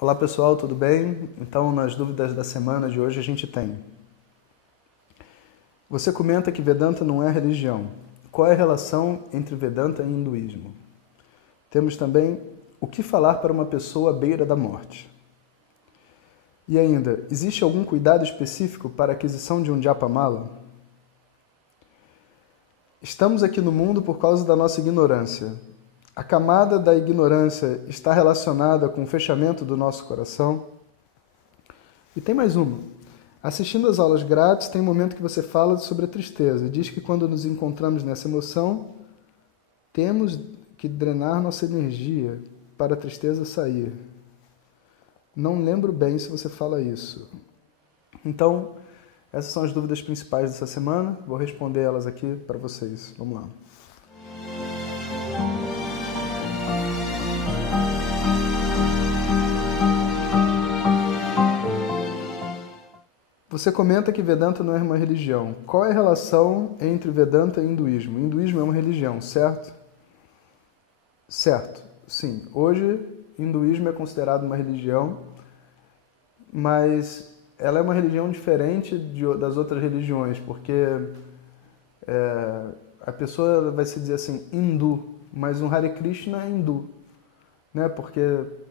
Olá pessoal, tudo bem? Então, nas dúvidas da semana de hoje a gente tem: você comenta que Vedanta não é religião. Qual é a relação entre Vedanta e hinduísmo? Temos também: o que falar para uma pessoa à beira da morte? E ainda, existe algum cuidado específico para a aquisição de um Japamala? Estamos aqui no mundo por causa da nossa ignorância. A camada da ignorância está relacionada com o fechamento do nosso coração? E tem mais uma. Assistindo às aulas grátis, tem um momento que você fala sobre a tristeza e diz que quando nos encontramos nessa emoção, temos que drenar nossa energia para a tristeza sair. Não lembro bem se você fala isso. Então, essas são as dúvidas principais dessa semana. Vou responder elas aqui para vocês. Vamos lá. Você comenta que Vedanta não é uma religião. Qual é a relação entre Vedanta e hinduísmo? O hinduísmo é uma religião, certo? Certo, sim. Hoje, hinduísmo é considerado uma religião, mas ela é uma religião diferente das outras religiões, porque a pessoa vai se dizer assim, hindu, mas um Hare Krishna é hindu, né? Porque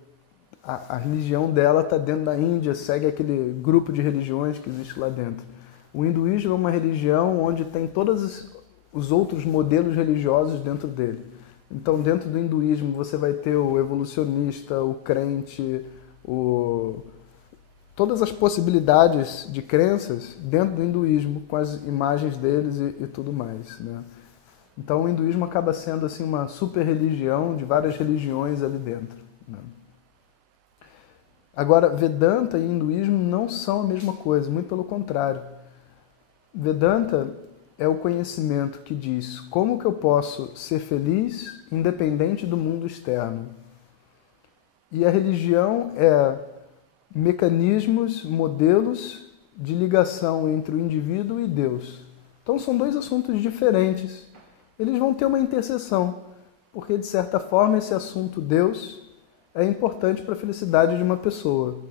a religião dela está dentro da Índia, segue aquele grupo de religiões que existe lá dentro. O hinduísmo é uma religião onde tem todos os outros modelos religiosos dentro dele. Então, dentro do hinduísmo, você vai ter o evolucionista, o crente, todas as possibilidades de crenças dentro do hinduísmo, com as imagens deles e tudo mais, né? Então, o hinduísmo acaba sendo assim uma super religião de várias religiões ali dentro, né? Agora, Vedanta e hinduísmo não são a mesma coisa, muito pelo contrário. Vedanta é o conhecimento que diz como que eu posso ser feliz independente do mundo externo. E a religião é mecanismos, modelos de ligação entre o indivíduo e Deus. Então são dois assuntos diferentes. Eles vão ter uma interseção, porque de certa forma esse assunto Deus é importante para a felicidade de uma pessoa.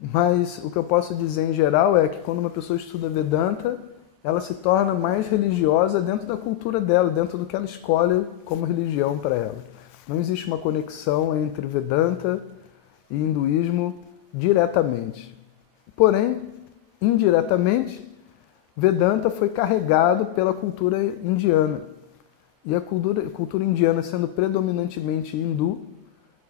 Mas o que eu posso dizer em geral é que quando uma pessoa estuda Vedanta, ela se torna mais religiosa dentro da cultura dela, dentro do que ela escolhe como religião para ela. Não existe uma conexão entre Vedanta e hinduísmo diretamente. Porém, indiretamente, Vedanta foi carregado pela cultura indiana. E a cultura indiana, sendo predominantemente hindu,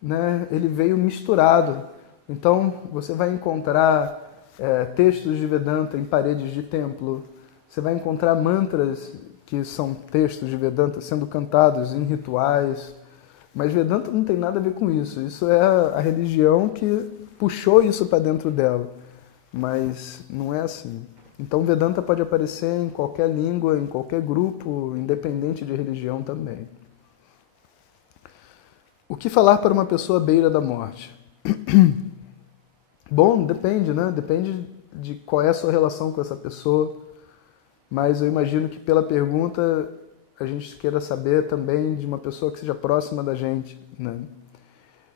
né, ele veio misturado. Então, você vai encontrar textos de Vedanta em paredes de templo, você vai encontrar mantras que são textos de Vedanta sendo cantados em rituais, mas Vedanta não tem nada a ver com isso. Isso é a religião que puxou isso para dentro dela, mas não é assim. Então, Vedanta pode aparecer em qualquer língua, em qualquer grupo, independente de religião também. O que falar para uma pessoa à beira da morte? Bom, depende, né? Depende de qual é a sua relação com essa pessoa, mas eu imagino que pela pergunta a gente queira saber também de uma pessoa que seja próxima da gente, né?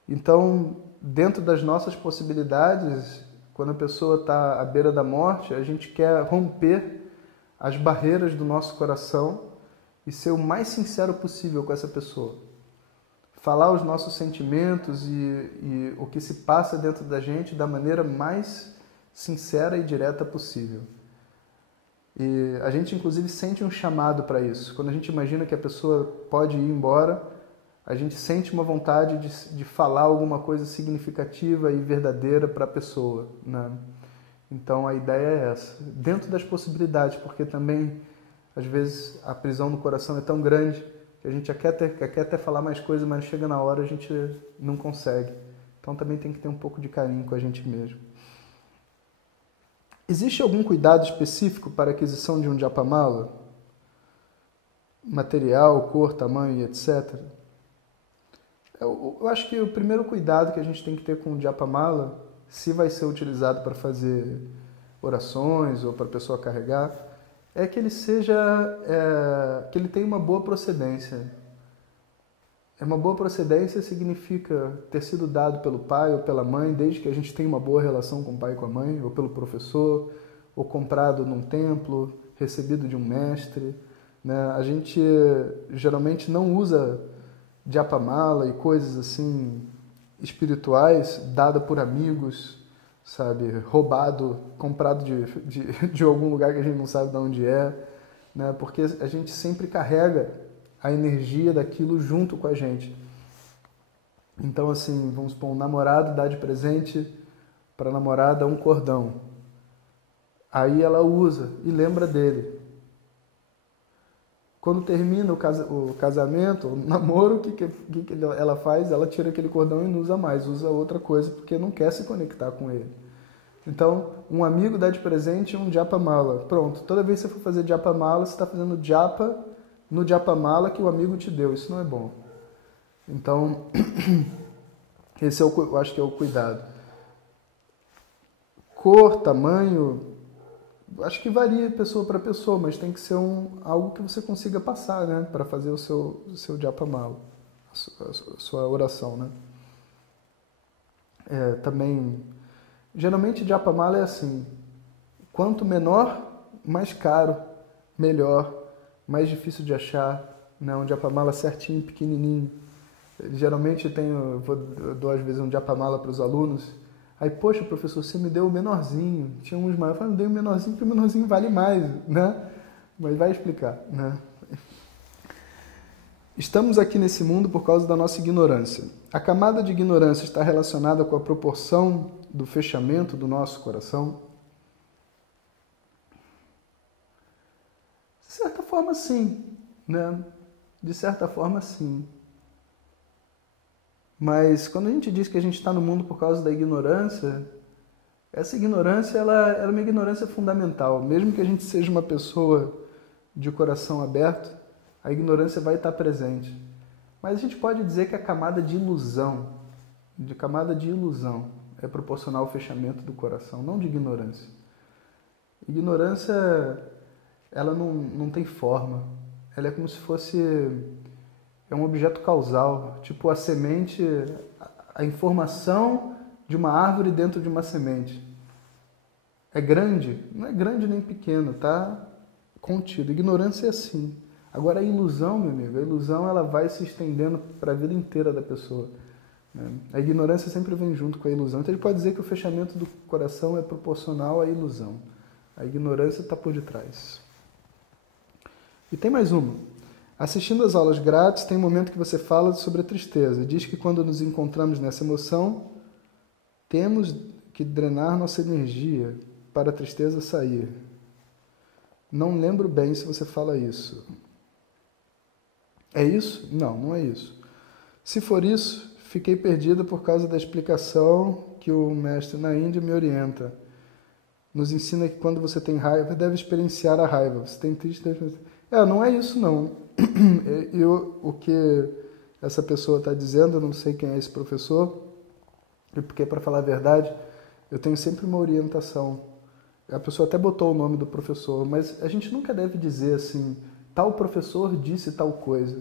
Então, dentro das nossas possibilidades, quando a pessoa está à beira da morte, a gente quer romper as barreiras do nosso coração e ser o mais sincero possível com essa pessoa. Falar os nossos sentimentos e o que se passa dentro da gente da maneira mais sincera e direta possível. E a gente, inclusive, sente um chamado para isso. Quando a gente imagina que a pessoa pode ir embora, a gente sente uma vontade de falar alguma coisa significativa e verdadeira para a pessoa, né? Então, a ideia é essa. Dentro das possibilidades, porque também, às vezes, a prisão no coração é tão grande que a gente quer até falar mais coisas, mas chega na hora a gente não consegue. Então também tem que ter um pouco de carinho com a gente mesmo. Existe algum cuidado específico para a aquisição de um Japamala? Material, cor, tamanho e etc. Eu acho que o primeiro cuidado que a gente tem que ter com o Japamala, se vai ser utilizado para fazer orações ou para a pessoa carregar, é que ele seja, que ele tenha uma boa procedência. É uma boa procedência significa ter sido dado pelo pai ou pela mãe, desde que a gente tenha uma boa relação com o pai e com a mãe, ou pelo professor, ou comprado num templo, recebido de um mestre, né? A gente geralmente não usa japamala e coisas assim espirituais dada por amigos, sabe? Roubado, comprado de algum lugar que a gente não sabe de onde é, né? Porque a gente sempre carrega a energia daquilo junto com a gente. Então, assim, vamos supor, um namorado dá de presente para a namorada um cordão. Aí ela usa e lembra dele. Quando termina o casamento, o namoro, o que ela faz? Ela tira aquele cordão e não usa mais, usa outra coisa, porque não quer se conectar com ele. Então, um amigo dá de presente um japamala. Pronto, toda vez que você for fazer japamala, você está fazendo japa no japamala que o amigo te deu. Isso não é bom. Então, esse eu acho que é o cuidado. Cor, tamanho, acho que varia pessoa para pessoa, mas tem que ser algo que você consiga passar, né? Para fazer o seu japamala, a sua oração, né? Também, geralmente japamala é assim, quanto menor, mais caro, melhor, mais difícil de achar, né? Um japamala certinho, pequenininho. Geralmente eu dou às vezes um japamala para os alunos. Aí, poxa, professor, você me deu o menorzinho. Tinha uns maiores, eu falei, não dei o menorzinho, porque o menorzinho vale mais, né? Mas vai explicar, né? Estamos aqui nesse mundo por causa da nossa ignorância. A camada de ignorância está relacionada com a proporção do fechamento do nosso coração? De certa forma, sim, né? De certa forma, sim. Mas quando a gente diz que a gente está no mundo por causa da ignorância, essa ignorância ela é uma ignorância fundamental. Mesmo que a gente seja uma pessoa de coração aberto, a ignorância vai estar presente. Mas a gente pode dizer que a camada de ilusão é proporcional ao fechamento do coração, não de ignorância. Ignorância, ela não tem forma. Ela é como se fosse um objeto causal, tipo a semente, a informação de uma árvore dentro de uma semente. É grande? Não é grande nem pequeno, tá contido. Ignorância é assim. Agora a ilusão, meu amigo, a ilusão ela vai se estendendo para a vida inteira da pessoa. A ignorância sempre vem junto com a ilusão. Então ele pode dizer que o fechamento do coração é proporcional à ilusão. A ignorância está por detrás. E tem mais uma. Assistindo às aulas grátis, tem um momento que você fala sobre a tristeza. Diz que quando nos encontramos nessa emoção, temos que drenar nossa energia para a tristeza sair. Não lembro bem se você fala isso. É isso? Não, não é isso. Se for isso, fiquei perdido por causa da explicação que o mestre na Índia me orienta. Nos ensina que quando você tem raiva, deve experienciar a raiva. Você tem tristeza. Não é isso não. O que essa pessoa está dizendo, eu não sei quem é esse professor, e porque, para falar a verdade, eu tenho sempre uma orientação. A pessoa até botou o nome do professor, mas a gente nunca deve dizer assim, tal professor disse tal coisa.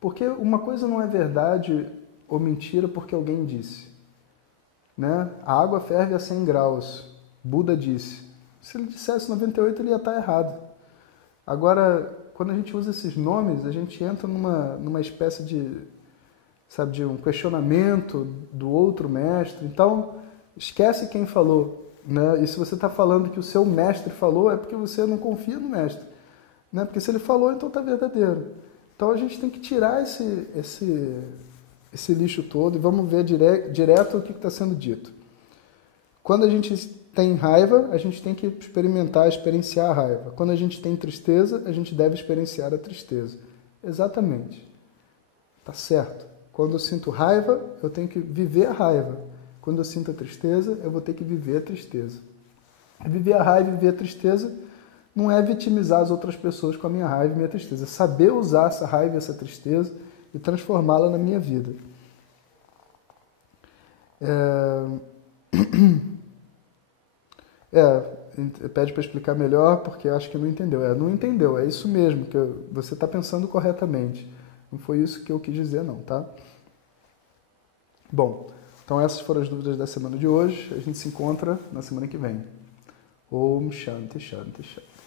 Porque uma coisa não é verdade ou mentira porque alguém disse. Né? A água ferve a 100 graus, Buda disse. Se ele dissesse 98, ele ia estar errado. Agora, quando a gente usa esses nomes, a gente entra numa espécie de um questionamento do outro mestre. Então, esquece quem falou. Né? E se você está falando que o seu mestre falou, é porque você não confia no mestre. Né? Porque se ele falou, então está verdadeiro. Então a gente tem que tirar esse lixo todo e vamos ver direto o que está sendo dito. Quando a gente tem raiva, a gente tem que experienciar a raiva. Quando a gente tem tristeza, a gente deve experienciar a tristeza. Exatamente. Tá certo. Quando eu sinto raiva, eu tenho que viver a raiva. Quando eu sinto a tristeza, eu vou ter que viver a tristeza. Viver a raiva e viver a tristeza não é vitimizar as outras pessoas com a minha raiva e minha tristeza. É saber usar essa raiva e essa tristeza e transformá-la na minha vida. Pede para explicar melhor, porque acho que não entendeu. Não entendeu, é isso mesmo, que você está pensando corretamente. Não foi isso que eu quis dizer, não, tá? Bom, então essas foram as dúvidas da semana de hoje. A gente se encontra na semana que vem. Om Shanti Shanti Shanti.